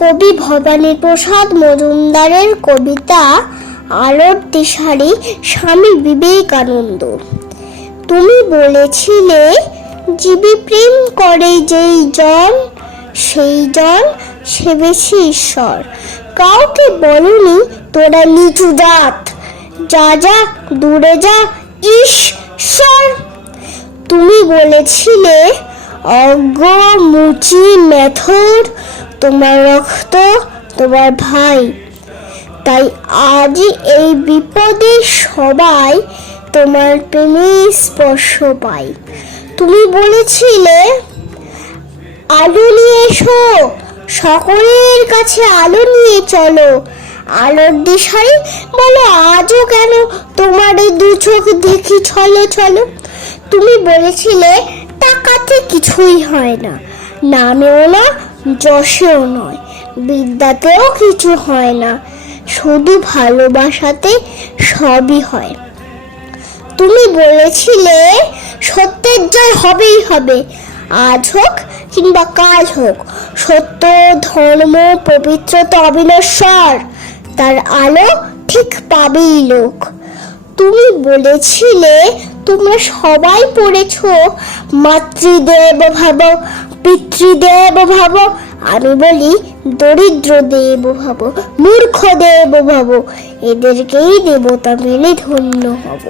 কবি ভবানী প্রসাদ মজুমদারের কবিতা আলোর দিশারি, স্বামী বিবেকানন্দ। তুমি বলেছিলে, জীবী প্রেম করে যেই জন, সেই জন সেবেছে ঈশ্বর। কাউকে বলনি তোরা নিচু জাত, যা যা দূরে যা ঈশ্বর। তুমি বলেছিলে, অজ্ঞ মুচি মেথর, তোমার রক্ত তোমার ভাই। তাই আজ এই বিপদে সবাই তোমার প্রেমে স্পর্শ পাই। তুমি বলেছিলে, আলো নিয়ে এসো, সকলের কাছে আলো নিয়ে চলো। আলোর দিশারি বলো আজও কেন তোমার দু চোখ দেখি ছলো ছলো। তুমি বলেছিলে, টাকাতে কিছুই হয় না, নামেও না যশেও নয়, বিদ্যাতেও কিছু হয় না, শুধু ভালোবাসাতে সবই হয়। তুমি বলেছিলে, সত্যের জয় হবেই হবে, আজ হোক কিংবা কাল হোক। সত্য, ধর্ম, পবিত্রতা অবিনশ্বর, তার আলো ঠিক পাবেই লোক। তুমি বলেছিলে, তোমরা সবাই পড়েছ মাতৃদেব ভাব, পিতৃদেব ভাব। আমি বলি, দরিদ্র দেব ভাব, মূর্খ দেব ভাব, এদেরকেই দেবতা মেনে ধন্য হব।